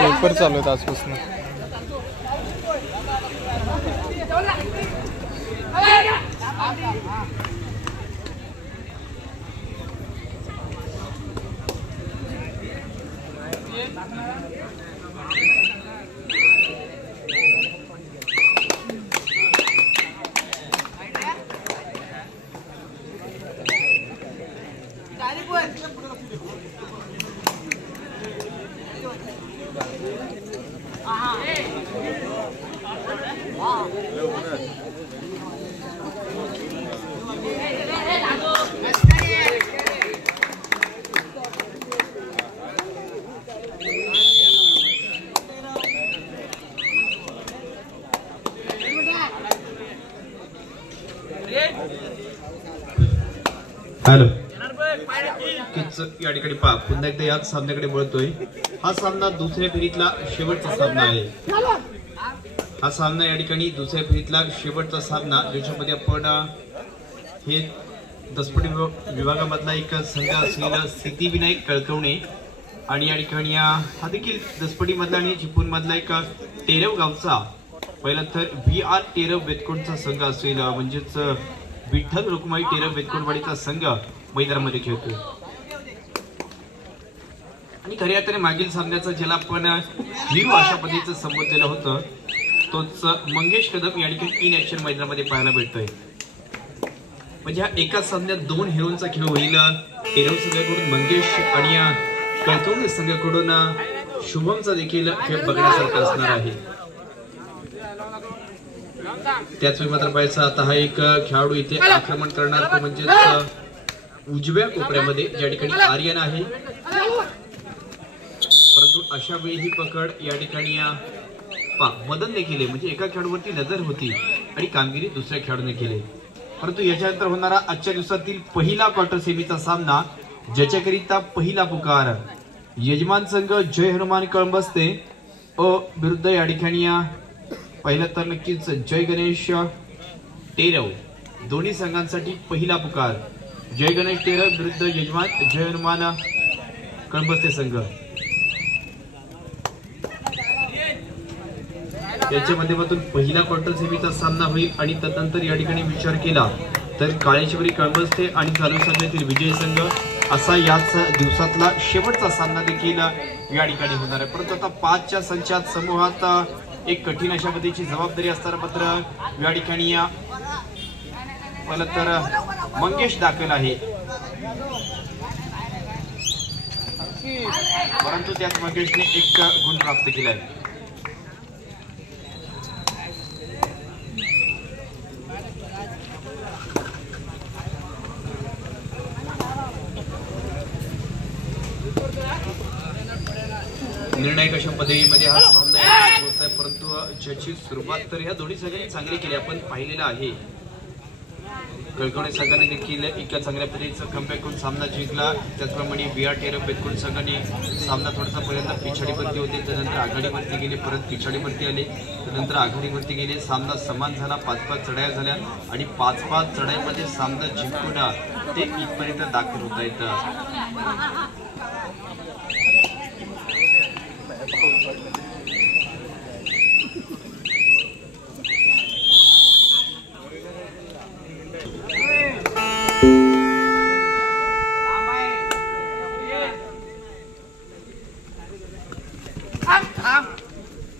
Paper चालू आहेत आजपासून. हॅलो या ठिकाणी पहा पुन्हा एकदा याच सामन्याकडे वळतोय. हा सामना दुसऱ्या फेरीतला शेवटचा सामना आहे. हा सामना या ठिकाणी दुसऱ्या फेरीतला शेवटचा सामना ज्याच्यामध्ये आपण हे दसपटी विभागामधला एक संघ असलेला सिद्धिविनायक कळकवणे आणि या ठिकाणी हा देखील दसपटी मधला आणि चिपळूण मधला एक टेरव गावचा पहिला तर VR टेरव वेतकोणचा संघ असेल म्हणजेच विठ्ठल रुक्माई टेरव वेतकोणवाडीचा संघ मैदानामध्ये खेळतोय. आणि खऱ्या अर्थाने मागील सामन्याचा ज्याला आपण हिरो अशा पद्धतीचं संबोधलेलं होतं तोच मंगेश कदम या ठिकाणी इन ऍक्शन मैदानामध्ये पाहायला भेटतोय. म्हणजे हा एकाच सामन्यात दोन हिरोंचा खेळ होईल. टेरव संघाकडून मंगेश आणि कळकवणे संघाकडून शुभमचा देखील खेळ बघण्यासारखा असणार आहे. त्याच वेळी मात्र पाहायचं आता हा एक खेळाडू इथे आक्रमण करणार तो म्हणजेच उजव्या कोपऱ्यामध्ये ज्या ठिकाणी आर्यन आहे. परंतु अशा वेळी ही पकड या ठिकाणी मदन ने केले म्हणजे एका खेळाडूवरती नजर होती आणि कामगिरी दुसऱ्या खेळाडूने केली. परंतु याच्यानंतर होणारा आजच्या दिवसातील पहिला क्वार्टर सेमीचा सामना ज्याच्याकरिता पहिला पुकार यजमान संघ जय हनुमान कळंबस्ते विरुद्ध या ठिकाणी पहिलं तर नक्कीच जय गणेश टेरव. दोन्ही संघांसाठी पहिला पुकार जय गणेश टेरव विरुद्ध यजमान जय हनुमान कळंबस्ते संघ. याच्या माध्यमातून पहिला क्वार्टर सेमीचा सामना होईल आणि तदनंतर या ठिकाणी विचार केला तर काळेश्वरी कळंबस्ते आणि चालू सामन्यातील विजय संघ असा याच दिवसातला शेवटचा सामना देखील या ठिकाणी होणार आहे. परंतु आता 5च्या संचात समूहात एक कठीण अशा पद्धतीची जबाबदारी असताना मात्र या ठिकाणी पहिलं तर मंगेश दाखल आहे. परंतु त्यात मंगेशने एक गुण प्राप्त केला आहे. निर्णायक अशा पद्धतीमध्ये हा सामना होत आहे. परंतु ज्याची सुरुवात तर ह्या दोन्ही संघांनी चांगली केली आपण पाहिलेला आहे. कळकवणे संघाने देखील एका चांगल्या पद्धतीचा कमबॅक करून सामना जिंकला. त्याचप्रमाणे VR टेरव वेतकोण संघाने सामना थोडासा पहिल्यांदा पिछाडीवरती होते त्यानंतर आघाडीवरती गेले परत पिछाडीवरती आले त्यानंतर आघाडीवरती गेले. सामना समान झाला 5-5 चढाया झाल्या आणि 5-5 चढाईमध्ये सामना जिंकून ते इथपर्यंत दाखल होता येतं.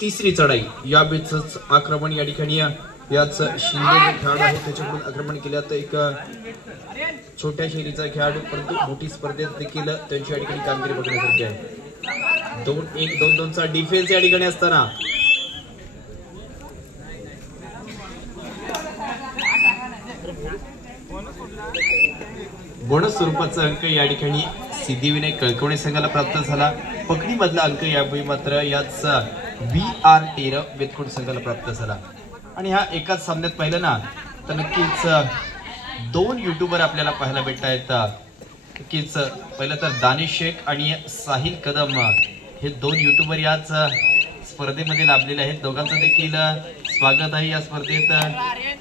तिसरी चढाई या बेचच आक्रमण या ठिकाणी याच शिंदे जे खेळाडू आहे त्याच्याकडून आक्रमण केलं तर एक छोट्या शैलीचा खेळाडू परंतु मोठी स्पर्धेत देखील त्यांची या ठिकाणी कामगिरी बघण्यासारखी आहे. 2-1 2-2चा डिफेन्स या ठिकाणी असताना बोनस स्वरूपाचा अंक या ठिकाणी सिद्धिविनायक कळकवणे संघाला प्राप्त झाला. पकडी मधला अंक यावेळी मात्र याच VR टेरव वेतकोण संघाला प्राप्त झाला. आणि हा एकाच सामन्यात पाहिलं ना तर नक्कीच 2 युट्यूबर आपल्याला पाहायला भेटता येतात. नक्कीच पहिलं तर दानिश शेख आणि साहिल कदम हे 2 युट्यूबर याच स्पर्धेमध्ये लाभलेले आहेत. दोघांचा देखील स्वागत आहे या स्पर्धेत.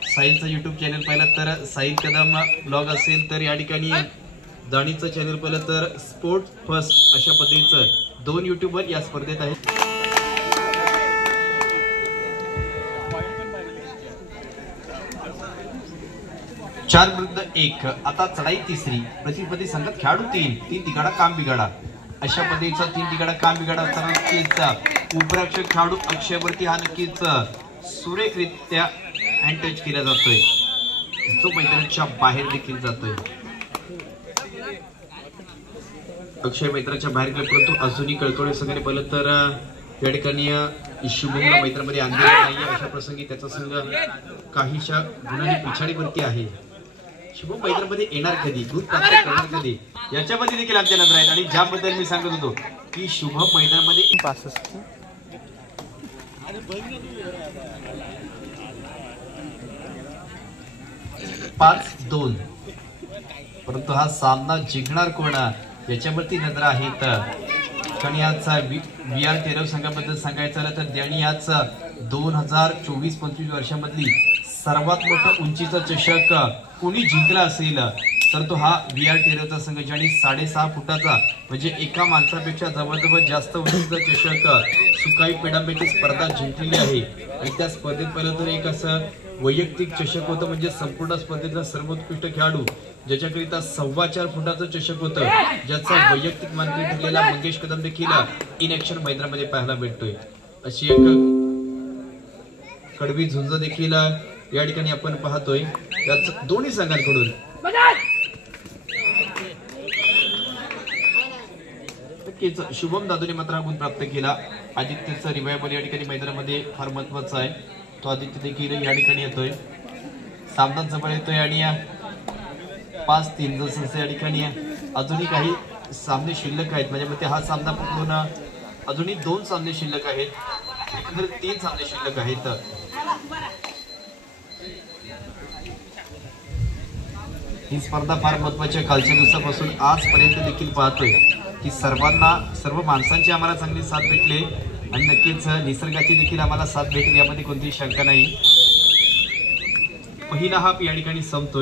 साहिलचं युट्यूब चॅनल पाहिलं तर साहिल कदम ब्लॉग असेल तर या ठिकाणी दाणीचं चॅनल पाहिलं तर स्पोर्ट फर्स्ट अशा पद्धतीचं 2 युट्यूबर या स्पर्धेत आहेत. चार विरुद्ध 1. आता चढाई तिसरी. प्रतिस्पर्धी संघात खेळाडू 3 तिघाडा काम बिघाडा अशा पद्धतीचा 3 तिघाडा काम बिघाडा असताना नक्कीच उपरक्षक खेळाडू अक्षयवरती हा नक्कीच सुरेखरित्या हँड टच केला जातोय, जो मैदानाच्या बाहेर देखील जातोय. अक्षय मैदानाच्या बाहेर गेला, परंतु अजूनही कळकळी संघाने पाहिलं तर या ठिकाणी शुभमला मैदानामध्ये आणलेलं नाहीये. अशा प्रसंगी त्याचा संघ काहीशा गुणांनी पिछाडीवरती आहे. शुभम मैदानामध्ये येणार कधी, गुण प्राप्त करणार कधी, याच्यामध्ये देखील आमच्या नजर आहेत. आणि ज्याबद्दल मी सांगत होतो की शुभम मैदानामध्ये 5-2, परंतु हा सामना जिंकणार कोण याच्यावरती नजर आहेत. आणि याचा VR 13 संघाबद्दल सांगायचं झालं तर त्यांनी याच 2024-25 वर्षामधली सर्वात मोठा उंचीचा चषक कोणी जिंकला असेल तर तो हा VR 13चा संघ, ज्याने 6.5 फुटाचा म्हणजे एका माणसापेक्षा जवळजवळ जास्त उंचीचा चषक सुकाई पेडांपैकी स्पर्धा जिंकलेली आहे. आणि त्या स्पर्धेत पहिलं तर एक असं वैयक्तिक चषक होतं, म्हणजे संपूर्ण स्पर्धेतला सर्वोत्कृष्ट खेळाडू ज्याच्याकरिता 4.25 फुटाचं चषक होतं, ज्याचा वैयक्तिक मानकरी ठरलेला मंगेश कदम देखील इन ऍक्शन मैदानामध्ये पाहायला भेटतोय. अशी एक कडवी झुंज देखील या ठिकाणी आपण पाहतोय याच दोन्ही संघांकडून. नक्कीच शुभम दादूने मात्र हा गुण प्राप्त केला. आदित्यचा रिवायवल या ठिकाणी मैदानामध्ये फार महत्वाचा आहे. तो आदित्य देखील या ठिकाणी येतोय, सामना जवळ येतोय आणि 5-3 जसं या ठिकाणी अजूनही काही सामने शिल्लक आहेत. म्हणजे मग हा सामना पकडून अजूनही 2 सामने शिल्लक आहेत, एकंदर 3 सामने शिल्लक आहेत. ही स्पर्धा फार महत्वाची. कालच्या दिवसापासून आजपर्यंत देखील पाहतोय की सर्व माणसांची आम्हाला चांगली साथ भेटली आणि नक्कीच निसर्गाची देखील आम्हाला साथ भेटली, यामध्ये कोणतीही शंका नाही. पहिला हाफ या ठिकाणी संपतोय.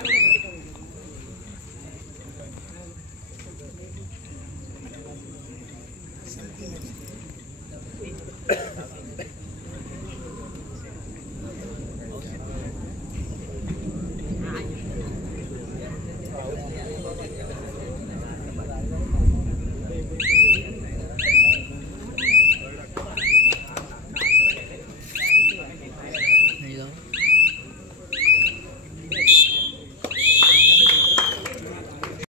अरे